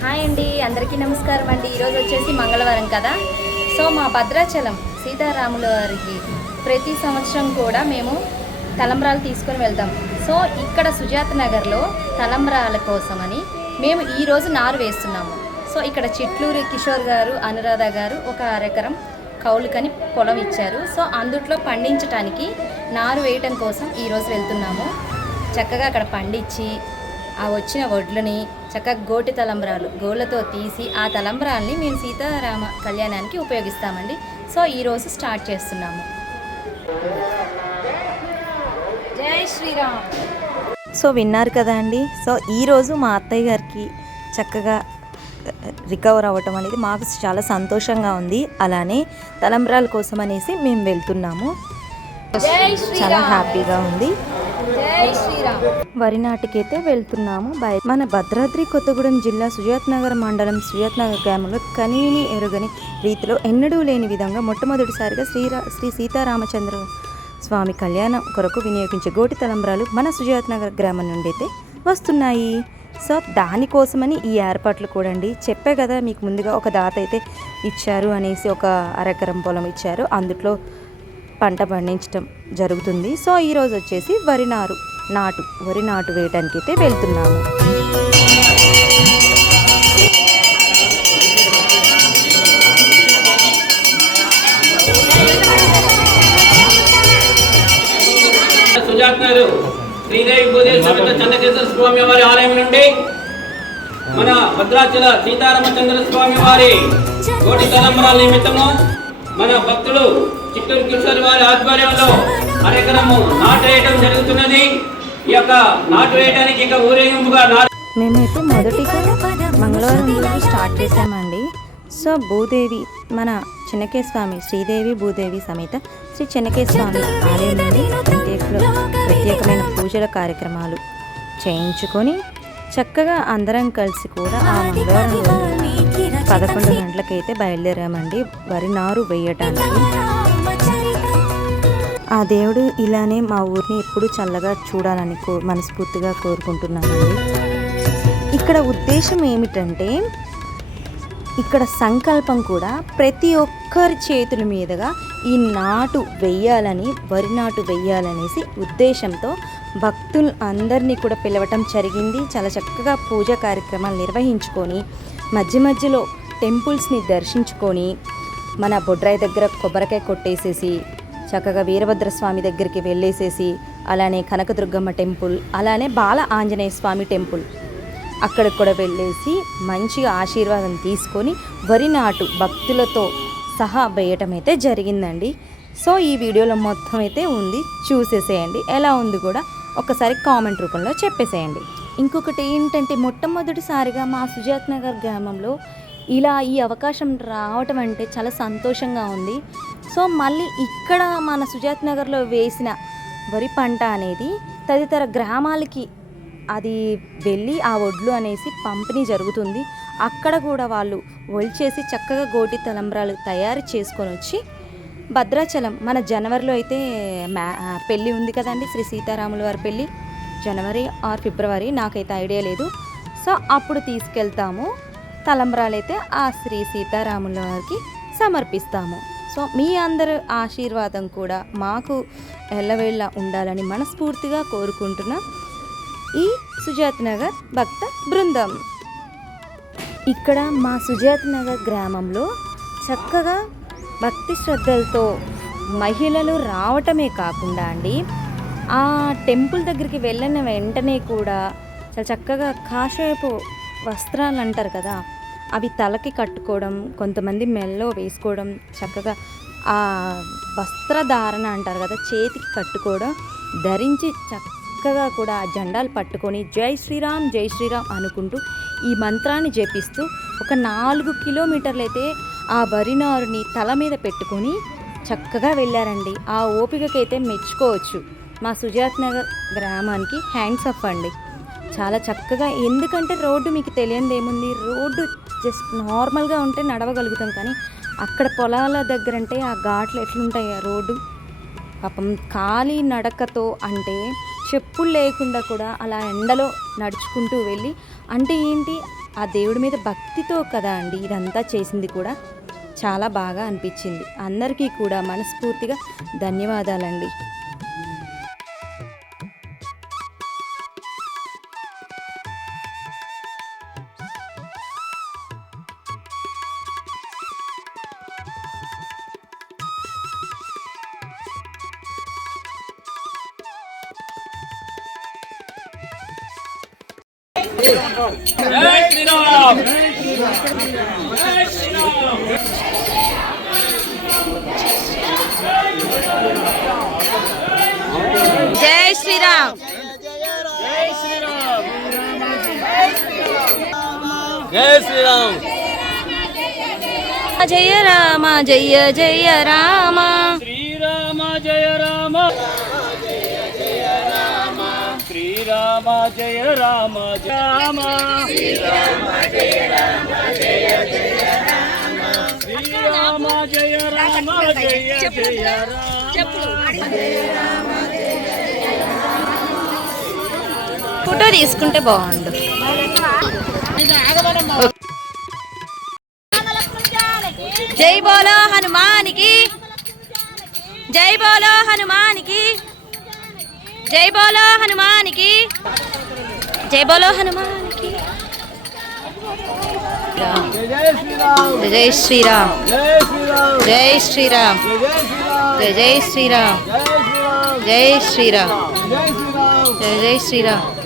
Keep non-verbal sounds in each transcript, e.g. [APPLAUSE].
Hi అండి అందరికీ నమస్కారం అండి. ఈరోజు వచ్చేసి మంగళవారం కదా? సో మా భద్రాచలం సీతారాముల వారికి ప్రతి సంవత్సరం కూడా మేము తలంబ్రాలు తీసుకొని వెళ్తాం. సో ఇక్కడ సుజాత నగర్లో తలంబ్రాల కోసమని మేము ఈరోజు నారు వేస్తున్నాము. సో ఇక్కడ చిట్లూరి కిషోర్ గారు అనురాధ గారు ఒక అరెకరం కౌలుకని పొలం ఇచ్చారు. సో అందుట్లో పండించటానికి నారు వేయటం కోసం ఈరోజు వెళ్తున్నాము. చక్కగా అక్కడ పండించి ఆ వచ్చిన వడ్లని చక్కగా గోటి తలంబ్రాలు గోళ్ళతో తీసి ఆ తలంబ్రాల్ని మేము సీతారామ కళ్యాణానికి ఉపయోగిస్తామండి. సో ఈరోజు స్టార్ట్ చేస్తున్నాము. జై శ్రీరామ్. సో విన్నారు కదా అండి. సో ఈరోజు మా అత్తయ్య గారికి చక్కగా రికవర్ అవ్వటం అనేది మాకు చాలా సంతోషంగా ఉంది. అలానే తలంబ్రాల కోసం అనేసి మేము వెళ్తున్నాము. చాలా హ్యాపీగా ఉంది. వరి నాటికైతే వెళ్తున్నాము. బయట మన భద్రాద్రి కొత్తగూడెం జిల్లా సుజాత్ నగర్ మండలం సుజాత్ నగర్ గ్రామంలో కనీని ఎరుగని రీతిలో ఎన్నడూ లేని విధంగా మొట్టమొదటిసారిగా శ్రీరా శ్రీ సీతారామచంద్ర స్వామి కళ్యాణం కొరకు వినియోగించే గోటి తలంబ్రాలు మన సుజాత్ నగర్ గ్రామం నుండి అయితే వస్తున్నాయి. సో దానికోసమని ఈ ఏర్పాట్లు కూడా అండి చెప్పే కదా మీకు ముందుగా ఒక దాత అయితే ఇచ్చారు అనేసి ఒక అరెకరం పొలం ఇచ్చారు. అందులో పంట పండించడం జరుగుతుంది. సో ఈరోజు వచ్చేసి వరి నారు నాటు వరి నాటు వేయడానికి అయితే వెళ్తున్నాము శ్రీదేవి భూదేవి సమేత చంద్రకేశ్వర స్వామి వారి ఆలయం నుండి మన భద్రాచల సీతారామచంద్ర స్వామి వారి కోటి తలంబరాల నిమిత్తము మన భక్తులు చిత్తూరు కిషోర్ వారి ఆధ్వర్యంలో కార్యక్రమం నాటు వేయడం జరుగుతున్నది. ఈ యొక్క నాటు వేయడానికి ఇక ఊరేగింపుగా నాటు మేమైతే మొదటిగా మంగళవారం రోజు స్టార్ట్ చేసామండి సో భూదేవి మన చిన్నకే స్వామి శ్రీదేవి భూదేవి సమేత శ్రీ చిన్నకే స్వామి ఆలయం నుండి ప్రత్యేక ప్రత్యేకమైన పూజల కార్యక్రమాలు చేయించుకొని చక్కగా అందరం కలిసి కూడా ఆ మంగళవారం పదకొండు గంటలకైతే బయలుదేరామండి. వరి నారు వేయటానికి. ఆ దేవుడు ఇలానే మా ఊరిని ఎప్పుడు చల్లగా చూడాలని కో మనస్ఫూర్తిగా కోరుకుంటున్నానండి ఇక్కడ ఉద్దేశం ఏమిటంటే ఇక్కడ సంకల్పం కూడా ప్రతి ఒక్కరి చేతుల మీదుగా ఈ నాటు వెయ్యాలని వరి నాటు వెయ్యాలనేసి ఉద్దేశంతో భక్తులు అందరినీ కూడా పిలవటం జరిగింది. చాలా చక్కగా పూజ కార్యక్రమాలు నిర్వహించుకొని మధ్య మధ్యలో టెంపుల్స్ని దర్శించుకొని మన బొడ్రాయి దగ్గర కొబ్బరికాయ కొట్టేసేసి చక్కగా వీరభద్ర స్వామి దగ్గరికి వెళ్ళేసేసి అలానే కనకదుర్గమ్మ టెంపుల్ అలానే బాల ఆంజనేయ స్వామి టెంపుల్. అక్కడికి కూడా వెళ్ళేసి మంచిగా ఆశీర్వాదం తీసుకొని వరి నాటు భక్తులతో సహా వేయటం అయితే జరిగిందండి. సో ఈ వీడియోలో మొత్తం అయితే ఉంది. చూసేసేయండి. ఎలా ఉంది కూడా ఒకసారి కామెంట్ రూపంలో చెప్పేసేయండి. ఇంకొకటి ఏంటంటే మొట్టమొదటిసారిగా మా సుజాత్ నగర్ గ్రామంలో ఇలా ఈ అవకాశం రావటం అంటే చాలా సంతోషంగా ఉంది. సో మళ్ళీ ఇక్కడ మన సుజాత్ నగర్లో వేసిన వరి పంట అనేది తదితర గ్రామాలకి అది వెళ్ళి ఆ ఒడ్లు అనేసి పంపిణీ జరుగుతుంది. అక్కడ కూడా వాళ్ళు ఒలిచేసి చక్కగా గోటి తలంబ్రాలు తయారు చేసుకొని వచ్చి భద్రాచలం మన జనవరిలో అయితే మ్యా పెళ్ళి ఉంది కదండి. శ్రీ సీతారాముల వారి పెళ్ళి జనవరి ఆర్ ఫిబ్రవరి నాకైతే ఐడియా లేదు. సో అప్పుడు తీసుకెళ్తాము. తలంబ్రాలైతే ఆ శ్రీ సీతారాముల వారికి సమర్పిస్తాము. సో మీ అందరి ఆశీర్వాదం కూడా మాకు ఎల్లవేళ్ళ ఉండాలని మనస్ఫూర్తిగా కోరుకుంటున్న ఈ సుజాత్ నగర్ భక్త బృందం. ఇక్కడ మా సుజాత్ నగర్ గ్రామంలో చక్కగా భక్తి శ్రద్ధలతో మహిళలు రావటమే కాకుండా అండి ఆ టెంపుల్ దగ్గరికి వెళ్ళిన వెంటనే కూడా చాలా చక్కగా కాషాయపు వస్త్రాలు అంటారు కదా అవి తలకి కట్టుకోవడం కొంతమంది మెల్లో వేసుకోవడం చక్కగా ఆ వస్త్రధారణ అంటారు కదా చేతికి కట్టుకోవడం ధరించి చక్కగా కూడా ఆ జెండాలు పట్టుకొని జై శ్రీరామ్ జై శ్రీరామ్ అనుకుంటూ ఈ మంత్రాన్ని జపిస్తూ ఒక నాలుగు కిలోమీటర్లు అయితే ఆ వరినారుని తల మీద పెట్టుకొని చక్కగా వెళ్ళారండి. ఆ ఓపికకైతే మెచ్చుకోవచ్చు. మా సుజాత్ నగర్ గ్రామానికి హ్యాండ్స్ అప్ అండి. చాలా చక్కగా ఎందుకంటే రోడ్డు మీకు తెలియనిది ఏముంది రోడ్డు జస్ట్ నార్మల్గా ఉంటే నడవగలుగుతాం కానీ అక్కడ పొలాల దగ్గర అంటే ఆ ఘాట్లు ఎట్లుంటాయి? ఆ రోడ్డు? పాపం ఖాళీ నడకతో అంటే చెప్పులు లేకుండా కూడా అలా ఎండలో నడుచుకుంటూ వెళ్ళి అంటే ఏంటి? ఆ దేవుడి మీద భక్తితో కదా అండి ఇదంతా చేసింది కూడా. చాలా బాగా అనిపించింది. అందరికీ కూడా మనస్ఫూర్తిగా ధన్యవాదాలండి. జై శ్రీరామ్. జయ రామ జయ జయ రామ. శ్రీరామ జయ రామ. శ్రీరామ జయ రామ రామ. శ్రీరామ జయ రామ జయ జయ రామ. ఫోటో తీసుకుంటే బాగుండు. జై బోలో హనుమానికి. జై బోలో హనుమానికి. జై బోలో హనుమానికి. జై బోలో హనుమానికి. జయ శ్రీరామ్. జై శ్రీరామ్. జయ శ్రీరామ్. జై జై శ్రీరామ్. జయ శ్రీరామ్ జై జయ శ్రీరామ్. జై జై శ్రీరామ్.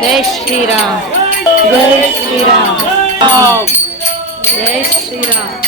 జై శ్రీరామ్ జై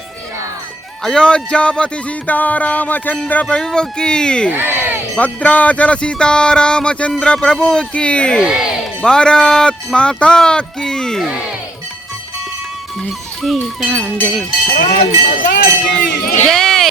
श्री राम अयोध्यापति सीतारामचंद्र प्रभु की भद्राचल सीतारामचंद्र प्रभु की भारत माता की జై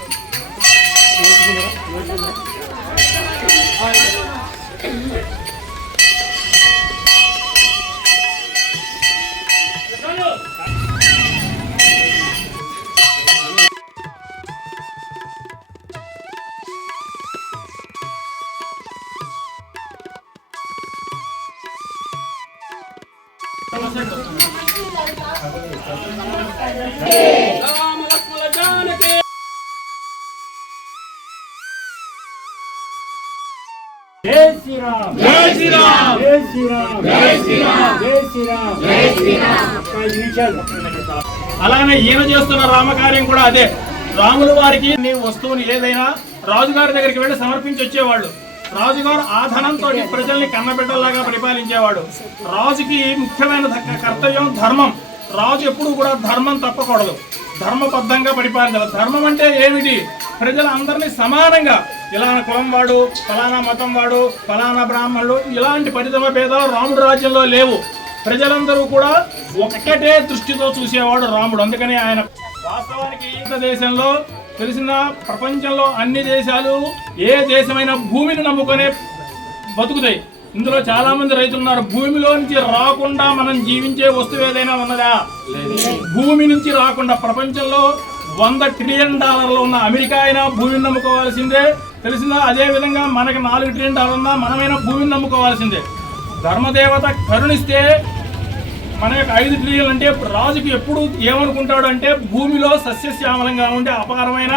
శ్రీరామ్ అలానే ఈయన చేస్తున్న రామకార్యం కూడా అదే. రాముల వారికి నీ వస్తువుని ఏదైనా రాజుగారి దగ్గరికి వెళ్ళి సమర్పించి వచ్చేవాళ్ళు రాజుగారు ఆ ధనంతో ప్రజల్ని కన్నబిడ్డలాగా పరిపాలించేవాడు. రాజుకి ముఖ్యమైన కర్తవ్యం ధర్మం. రాజు ఎప్పుడు కూడా ధర్మం తప్పకూడదు. ధర్మబద్ధంగా పరిపాలించాలి ధర్మం అంటే ఏమిటి? ప్రజలందరినీ సమానంగా ఇలాన కులం వాడు ఫలానా మతం వాడు ఫలానా బ్రాహ్మణులు ఇలాంటి పరిధమ భేదాలు రాముడు రాజ్యంలో లేవు. ప్రజలందరూ కూడా ఒక్కటే దృష్టితో చూసేవాడు రాముడు. అందుకని ఆయన వాస్తవానికి ఇంత దేశంలో తెలిసిన ప్రపంచంలో అన్ని దేశాలు ఏ దేశమైన భూమిని నమ్ముకునే బతుకుతాయి. ఇందులో చాలా మంది రైతులు ఉన్నారు భూమిలో నుంచి రాకుండా మనం జీవించే వస్తువు ఏదైనా ఉన్నదా? భూమి నుంచి రాకుండా ప్రపంచంలో వంద ట్రిలియన్ డాలర్లు ఉన్న అమెరికా అయినా భూమిని నమ్ముకోవాల్సిందే. తెలిసిందా? అదే విధంగా మనకి నాలుగు ట్రిలియన్ డాలర్ ఉన్నా మనమైనా భూమిని నమ్ముకోవాల్సిందే. ధర్మదేవత కరుణిస్తే మన యొక్క ఐదు ట్రిలియన్ అంటే రాజుకి ఎప్పుడు ఏమనుకుంటాడు అంటే భూమిలో సస్యశ్యామలంగా ఉండే అపారమైన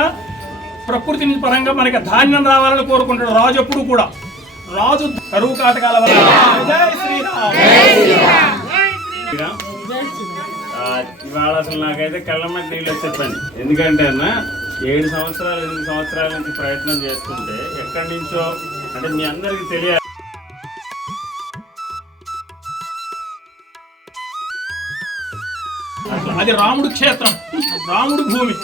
ప్రకృతిని పరంగా మనకి ధాన్యం రావాలని కోరుకుంటాడు. రాజు ఎప్పుడు కూడా. రాజు కరువు కాటకాల వల్ల. ఇవాళ అసలు నాకైతే కళ్ళమ్మటి నీళ్ళు వచ్చే పని. ఎందుకంటే అన్న ఏడు సంవత్సరాలు ఎనిమిది సంవత్సరాల నుంచి ప్రయత్నం చేస్తుంటే ఎక్కడి నుంచో అంటే మీ అందరికీ తెలియాలి. అది రాముడు క్షేత్రం రాముడు భూమి.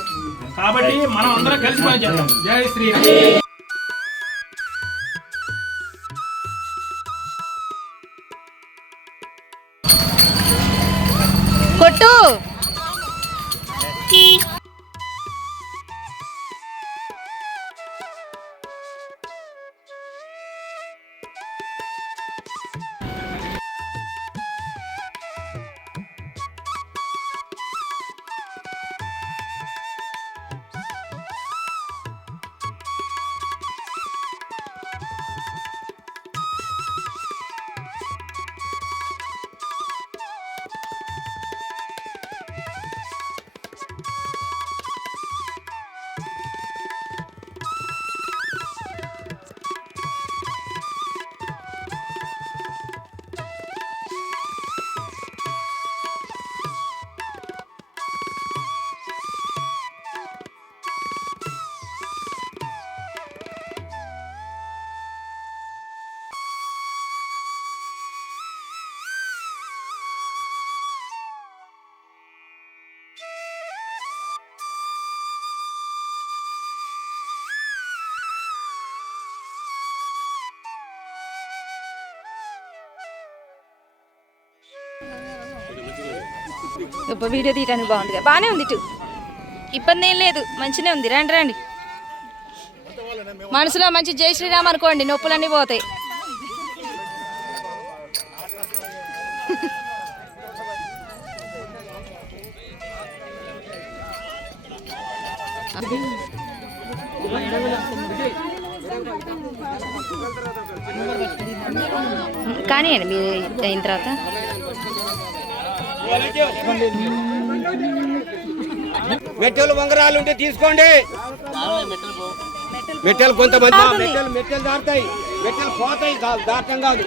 కాబట్టి మనం అందరం కలిసి పని చేద్దాం జై శ్రీరామ్. గొప్ప వీడియో తీయడానికి బాగుంది బాగానే ఉంది ఇటు. ఇబ్బంది ఏం లేదు. మంచిగా ఉంది. రండి రండి. మనసులో మంచి జై శ్రీరామ్ అనుకోండి నొప్పులన్నీ పోతాయి. కానీ మీరు అయిన తర్వాత. మెట్టెలు ఉంగరాలు ఉంటే తీసుకోండి. మెట్టెలు కొంతమంది మెట్టెలు మెట్టెలు దాటుతాయి. మెట్టెలు పోతాయి దాటం కాదు.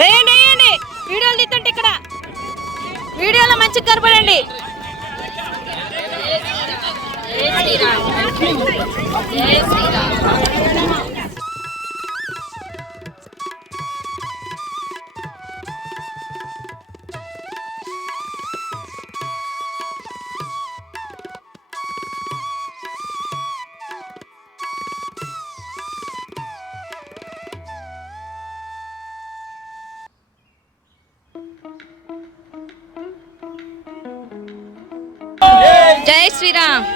వేయండి వేయండి. వీడియోలు తీస్తుంటే ఇక్కడ. వీడియోలో మంచిగా కనపడండి. జై శ్రీరామ్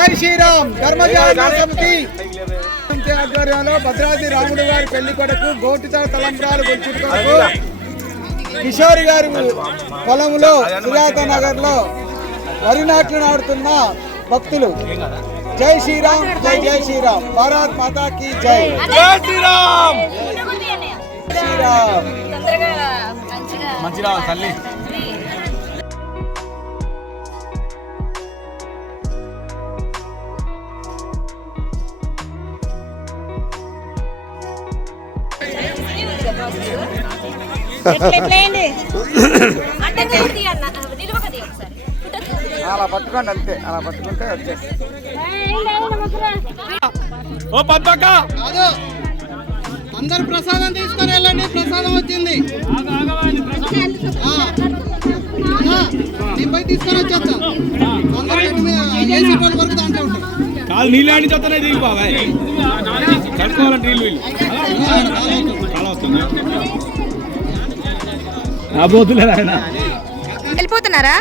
జై శ్రీరామ్ ధర్మజాత సమితి. ఆధ్వర్యంలో భద్రాద్రి రాముడు గారి పెళ్ళి కొరకు గోటితో తలంబ్రాలు గొలుచుట కొరకు కిషోర్ గారి పొలంలో సుజాత నగర్లో వరి నాట్లు నాడుతున్న భక్తులు. జై శ్రీరామ్ జై జై శ్రీరామ్. భారత్ మాతా కీ జై. జై శ్రీరామ్! శ్రీరామ్. మంచిరా తల్లి. [COUGHS] అలా పట్టుకోండి అంతే. అలా పట్టుకుంటే వచ్చేసి ఓ పద్మక్క! కాదు. అందరు ప్రసాదం తీసుకొని వెళ్ళండి ప్రసాదం వచ్చింది. ఆ. అన్నా, నీ పోయి తీసుకొని వచ్చేస్తా. అందరూ వరకు దాంట్లో ఉంటాయి. కాలు నీళ్ళు ఆడి చెత్తనే దిగు బాబాయ్. కడుక్కోవాలంటే నీళ్ళు వీళ్ళు. చాలా వస్తుంది? వెళ్ళిపోతున్నారా?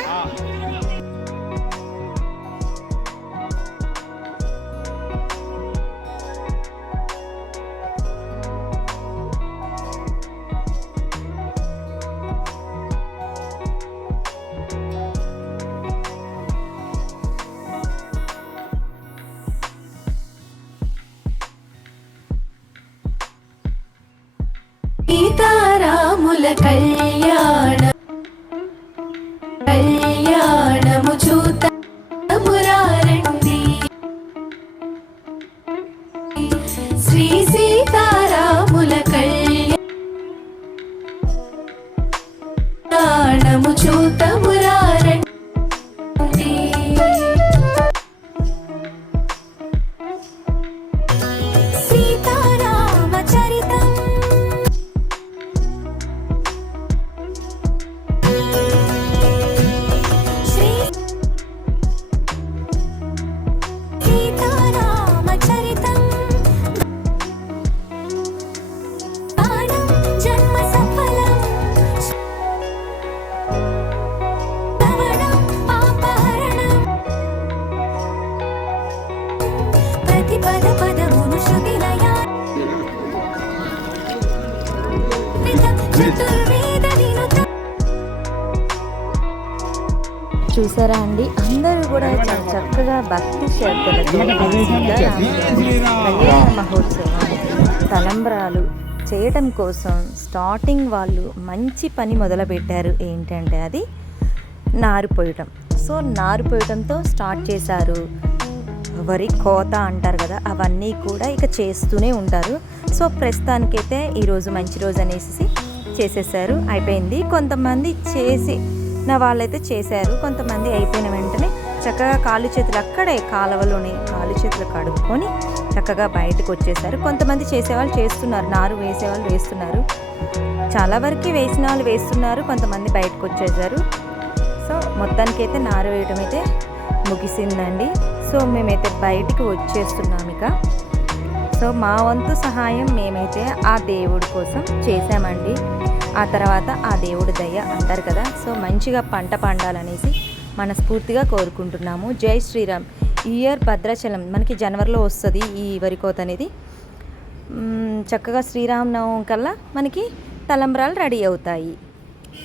భక్తి శ్రద్ధలతో కళ్యాణ మహోత్సవం తలంబ్రాలు చేయటం కోసం స్టార్టింగ్ వాళ్ళు మంచి పని మొదలుపెట్టారు. ఏంటంటే అది నారు పోయటం సో నారు పోయటంతో స్టార్ట్ చేశారు. వరి కోత అంటారు కదా అవన్నీ కూడా ఇక చేస్తూనే ఉంటారు. సో ప్రస్తుతానికైతే ఈరోజు మంచి రోజు అనేసి చేసేసారు. అయిపోయింది. కొంతమంది చేసి నా వాళ్ళైతే చేశారు. కొంతమంది అయిపోయిన వెంటనే చక్కగా కాళ్ళు చేతులు అక్కడే కాలువలోనే కాలు చేతులు కడుక్కొని చక్కగా బయటకు వచ్చేసారు. కొంతమంది చేసేవాళ్ళు చేస్తున్నారు. నారు వేసేవాళ్ళు వేస్తున్నారు. చాలా వరకు వేసిన వాళ్ళు వేస్తున్నారు. కొంతమంది బయటకు వచ్చేసారు. సో మొత్తానికైతే నారు వేయడం అయితే ముగిసిందండి. సో మేమైతే బయటికి వచ్చేస్తున్నాం ఇక. సో మా వంతు సహాయం మేమైతే ఆ దేవుడి కోసం చేసామండి ఆ తర్వాత ఆ దేవుడి దయ అంటారు కదా. సో మంచిగా పంట పండాలనేసి మనస్ఫూర్తిగా కోరుకుంటున్నాము. జై శ్రీరామ్. ఈ ఇయర్ భద్రాచలం మనకి జనవరిలో వస్తుంది ఈ వరి కోత అనేది. చక్కగా శ్రీరామనవం కల్లా మనకి తలంబ్రాలు రెడీ అవుతాయి.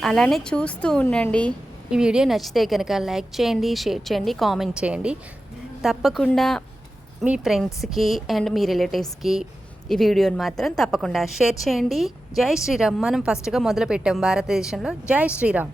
అలానే చూస్తూ ఉండండి. ఈ వీడియో నచ్చితే కనుక లైక్ చేయండి షేర్ చేయండి కామెంట్ చేయండి. తప్పకుండా మీ ఫ్రెండ్స్కి అండ్ మీ రిలేటివ్స్కి ఈ వీడియోని మాత్రం తప్పకుండా షేర్ చేయండి. జై శ్రీరామ్. మనం ఫస్ట్గా మొదలు పెట్టాం భారతదేశంలో. జై శ్రీరామ్.